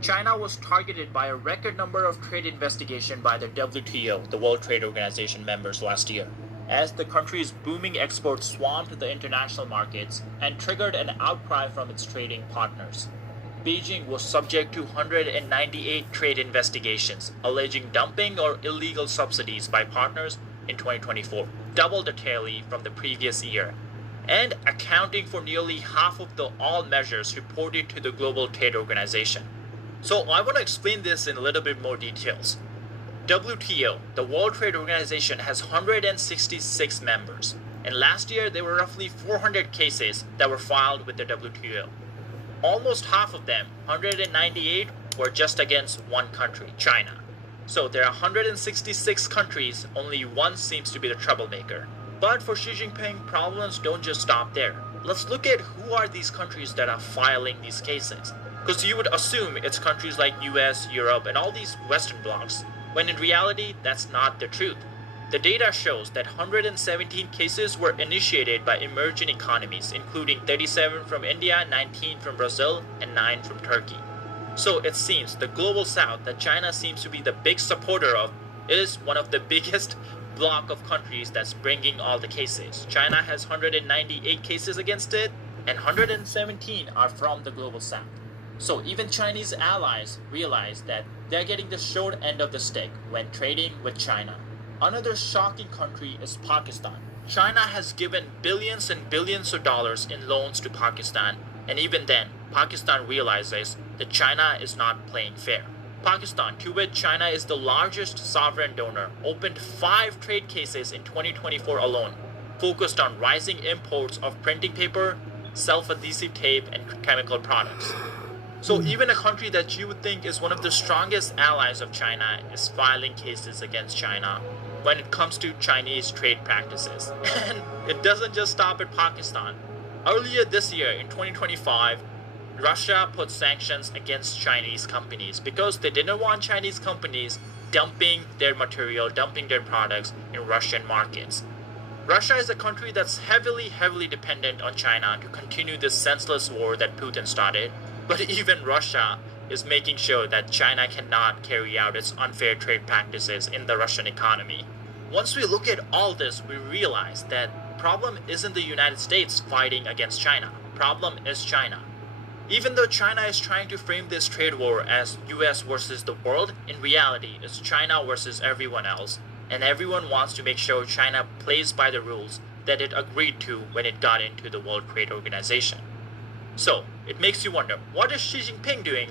China was targeted by a record number of trade investigations by the WTO, the World Trade Organization members last year, as the country's booming exports swamped the international markets and triggered an outcry from its trading partners. Beijing was subject to 198 trade investigations alleging dumping or illegal subsidies by partners in 2024, double the tally from the previous year, and accounting for nearly half of the all measures reported to the Global Trade Organization. So I want to explain this in a little bit more details. WTO, the World Trade Organization, has 166 members, and last year there were roughly 400 cases that were filed with the WTO. Almost half of them, 198, were just against one country, China. So there are 166 countries, only one seems to be the troublemaker. But for Xi Jinping, problems don't just stop there. Let's look at who are these countries that are filing these cases. Because you would assume it's countries like US, Europe, and all these Western blocs, when in reality, that's not the truth. The data shows that 117 cases were initiated by emerging economies, including 37 from India, 19 from Brazil, and 9 from Turkey. So it seems the global south that China seems to be the big supporter of is one of the biggest bloc of countries that's bringing all the cases. China has 198 cases against it, and 117 are from the global south. So even Chinese allies realize that they're getting the short end of the stick when trading with China. Another shocking country is Pakistan. China has given billions and billions of dollars in loans to Pakistan, and even then, Pakistan realizes that China is not playing fair. Pakistan, to which China is the largest sovereign donor, opened 5 trade cases in 2024 alone, focused on rising imports of printing paper, self-adhesive tape, and chemical products. So even a country that you would think is one of the strongest allies of China is filing cases against China when it comes to Chinese trade practices. And it doesn't just stop at Pakistan. Earlier this year, in 2025, Russia put sanctions against Chinese companies because they didn't want Chinese companies dumping their material, dumping their products in Russian markets. Russia is a country that's heavily dependent on China to continue this senseless war that Putin started. But even Russia is making sure that China cannot carry out its unfair trade practices in the Russian economy. Once we look at all this, we realize that the problem isn't the United States fighting against China. The problem is China. Even though China is trying to frame this trade war as US versus the world, in reality it's China versus everyone else, and everyone wants to make sure China plays by the rules that it agreed to when it got into the World Trade Organization. So, it makes you wonder, what is Xi Jinping doing